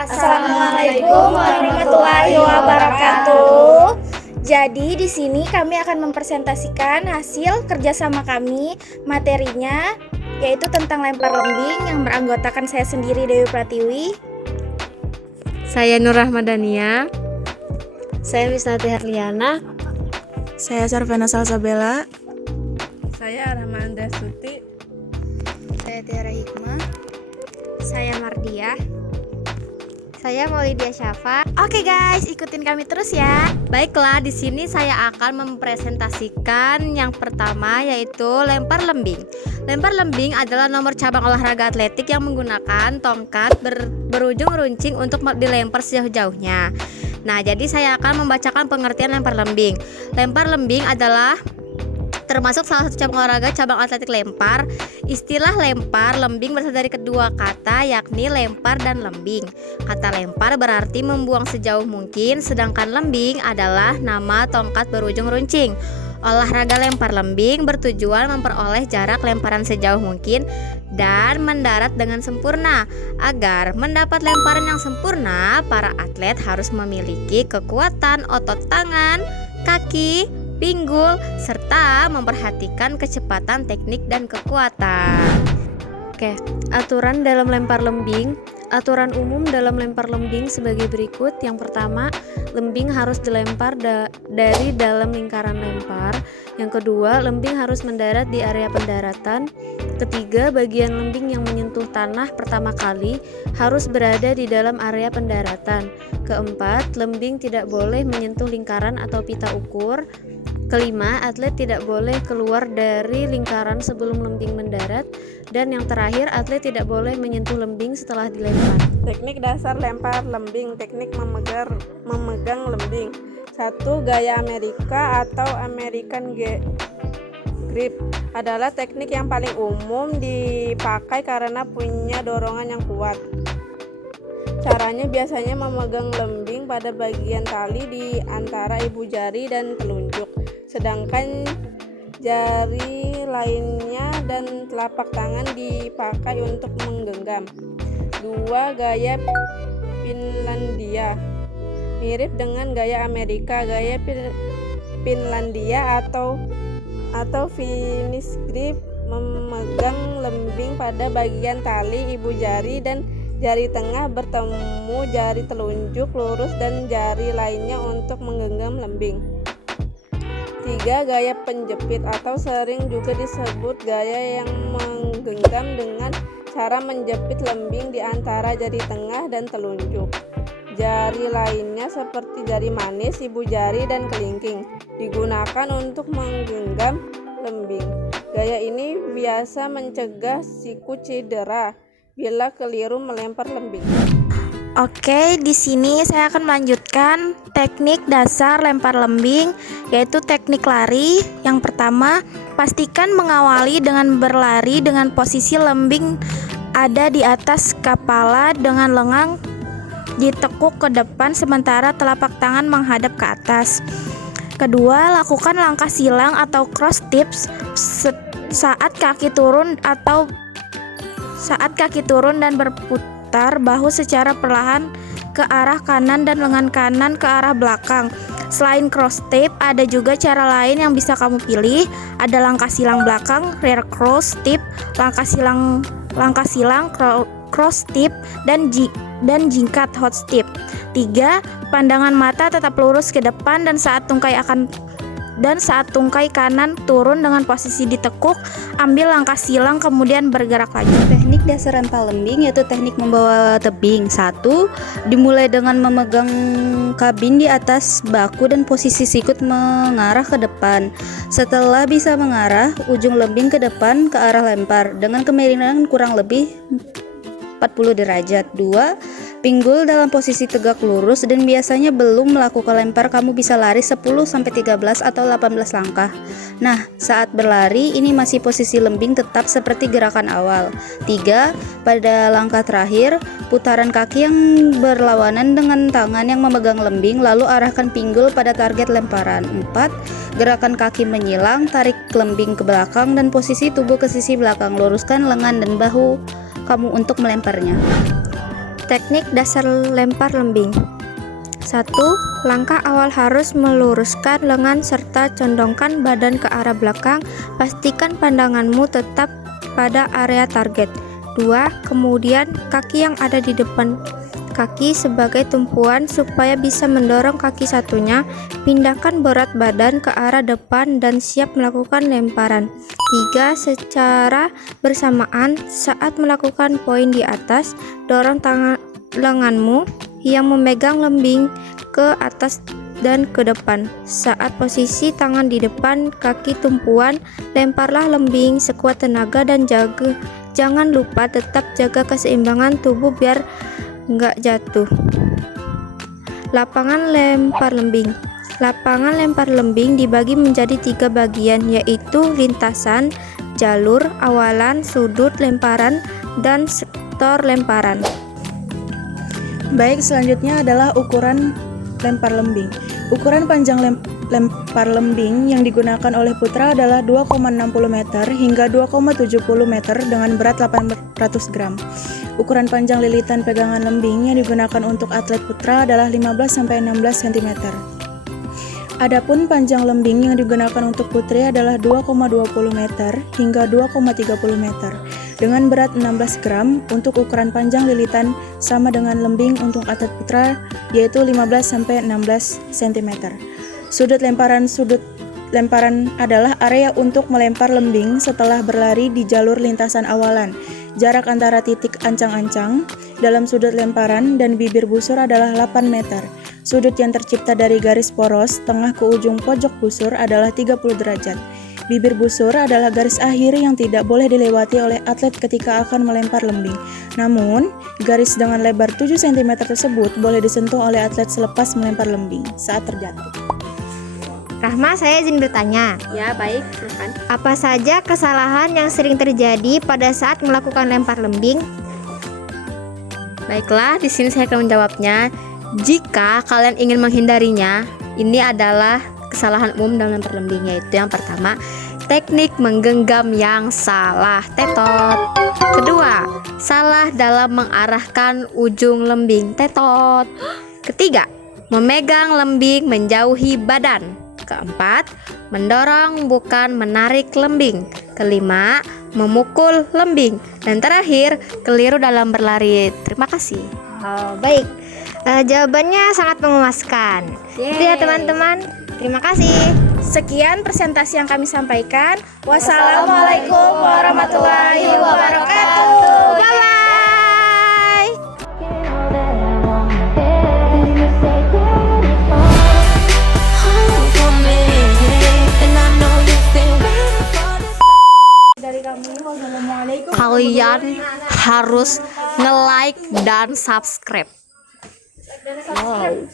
Assalamualaikum warahmatullahi wabarakatuh. Jadi di sini kami akan mempresentasikan hasil kerjasama kami. Materinya yaitu tentang lempar lembing yang beranggotakan saya sendiri, Dewi Pratiwi. Saya Nur Rahmadania. Saya Wisnati Herliana. Saya Sarvana Salsabella. Saya Rahmanda Suti. Saya Tiara Hikmah. Saya Mardiah. Saya Maulidia Syafa. Oke guys, ikutin kami terus ya. Baiklah, di sini saya akan mempresentasikan yang pertama yaitu lempar lembing. Lempar lembing adalah nomor cabang olahraga atletik yang menggunakan tongkat berujung runcing untuk dilempar sejauh-jauhnya. Nah, jadi saya akan membacakan pengertian lempar lembing. Lempar lembing adalah termasuk salah satu cabang olahraga cabang atletik lempar. Istilah lempar lembing berasal dari kedua kata, yakni lempar dan lembing. Kata lempar berarti membuang sejauh mungkin, sedangkan lembing adalah nama tongkat berujung runcing. Olahraga lempar lembing bertujuan memperoleh jarak lemparan sejauh mungkin dan mendarat dengan sempurna. Agar mendapat lemparan yang sempurna, para atlet harus memiliki kekuatan otot tangan, kaki, pinggul, serta memperhatikan kecepatan teknik dan kekuatan. Oke, aturan dalam lempar lembing. Aturan umum dalam lempar lembing sebagai berikut. Yang pertama, lembing harus dilempar dari dalam lingkaran lempar. Yang kedua, lembing harus mendarat di area pendaratan. Ketiga, bagian lembing yang menyentuh tanah pertama kali harus berada di dalam area pendaratan. Keempat, lembing tidak boleh menyentuh lingkaran atau pita ukur. Kelima, atlet tidak boleh keluar dari lingkaran sebelum lembing mendarat. Dan yang terakhir, atlet tidak boleh menyentuh lembing setelah dilempar. Teknik dasar lempar lembing. Teknik memegang lembing. 1. Gaya Amerika atau American Grip adalah teknik yang paling umum dipakai karena punya dorongan yang kuat. Caranya biasanya memegang lembing pada bagian tali di antara ibu jari dan telunjuk, sedangkan jari lainnya dan telapak tangan dipakai untuk menggenggam. 2. Gaya Finlandia mirip dengan gaya Amerika. Gaya Finlandia atau Finnish Grip memegang lembing pada bagian tali ibu jari dan jari tengah bertemu jari telunjuk lurus dan jari lainnya untuk menggenggam lembing. 3. Gaya penjepit atau sering juga disebut gaya yang menggenggam dengan cara menjepit lembing di antara jari tengah dan telunjuk. Jari lainnya seperti jari manis, ibu jari, dan kelingking digunakan untuk menggenggam lembing. Gaya ini biasa mencegah siku cedera bila keliru melempar lembing. Oke, di sini saya akan melanjutkan teknik dasar lempar lembing, yaitu teknik lari. Yang pertama, pastikan mengawali dengan berlari dengan posisi lembing ada di atas kepala dengan lengan ditekuk ke depan sementara telapak tangan menghadap ke atas. Kedua, lakukan langkah silang atau cross tips saat kaki turun dan berputar bahu secara perlahan ke arah kanan dan lengan kanan ke arah belakang. Selain cross step, ada juga cara lain yang bisa kamu pilih. Ada langkah silang belakang, rear cross step, langkah silang cross step, dan jingkat hot step. 3. Pandangan mata tetap lurus ke depan dan saat tungkai kanan turun dengan posisi ditekuk, ambil langkah silang kemudian bergerak lagi. Teknik dasar lempar lembing yaitu teknik membawa tebing. 1. Dimulai dengan memegang kabin di atas baku dan posisi sikut mengarah ke depan. Setelah bisa mengarah ujung lembing ke depan ke arah lempar dengan kemiringan kurang lebih 40 derajat. 2. Pinggul dalam posisi tegak lurus dan biasanya belum melakukan lempar kamu bisa lari 10-13 atau 18 langkah. Nah, saat berlari ini masih posisi lembing tetap seperti gerakan awal. 3. Pada langkah terakhir, putaran kaki yang berlawanan dengan tangan yang memegang lembing lalu arahkan pinggul pada target lemparan. 4. Gerakan kaki menyilang, tarik lembing ke belakang dan posisi tubuh ke sisi belakang. Luruskan lengan dan bahu kamu untuk melemparnya. Teknik dasar lempar lembing. 1. Langkah awal harus meluruskan lengan serta condongkan badan ke arah belakang. Pastikan pandanganmu tetap pada area target. 2. Kemudian kaki yang ada di depan kaki sebagai tumpuan supaya bisa mendorong kaki satunya. Pindahkan berat badan ke arah depan dan siap melakukan lemparan. 3. Secara bersamaan saat melakukan poin di atas, dorong tangan lenganmu yang memegang lembing ke atas dan ke depan. Saat posisi tangan di depan kaki tumpuan, lemparlah lembing sekuat tenaga dan jangan lupa tetap jaga keseimbangan tubuh biar nggak jatuh. Lapangan lempar lembing. Lapangan lempar lembing dibagi menjadi 3 bagian, yaitu lintasan, jalur, awalan, sudut lemparan, dan sektor lemparan. Baik, selanjutnya adalah ukuran lempar lembing. Ukuran panjang lempar lembing yang digunakan oleh putra adalah 2,60 meter hingga 2,70 meter dengan berat 800 gram. Ukuran panjang lilitan pegangan lembing yang digunakan untuk atlet putra adalah 15-16 cm. Adapun panjang lembing yang digunakan untuk putri adalah 2,20 meter hingga 2,30 meter dengan berat 16 gram. Untuk ukuran panjang lilitan sama dengan lembing untuk atlet putra, yaitu 15-16 cm. Sudut lemparan adalah area untuk melempar lembing setelah berlari di jalur lintasan awalan. Jarak antara titik ancang-ancang dalam sudut lemparan dan bibir busur adalah 8 meter. Sudut yang tercipta dari garis poros tengah ke ujung pojok busur adalah 30 derajat. Bibir busur adalah garis akhir yang tidak boleh dilewati oleh atlet ketika akan melempar lembing. Namun, garis dengan lebar 7 cm tersebut boleh disentuh oleh atlet selepas melempar lembing saat terjatuh. Rahma, saya izin bertanya. Ya, baik, silakan. Apa saja kesalahan yang sering terjadi pada saat melakukan lempar lembing? Baiklah, di sini saya akan menjawabnya. Jika kalian ingin menghindarinya, ini adalah kesalahan umum dalam lempar lembing, yaitu yang pertama, teknik menggenggam yang salah, tetot. Kedua, salah dalam mengarahkan ujung lembing, tetot. Ketiga, memegang lembing menjauhi badan. Keempat, mendorong bukan menarik lembing. Kelima, memukul lembing. Dan terakhir, keliru dalam berlari. Terima kasih. Baik, jawabannya sangat memuaskan. Itu ya teman-teman. Terima kasih. Sekian presentasi yang kami sampaikan. Wassalamualaikum warahmatullahi wabarakatuh. Bye-bye. Kalian harus nge-like dan subscribe. Wow.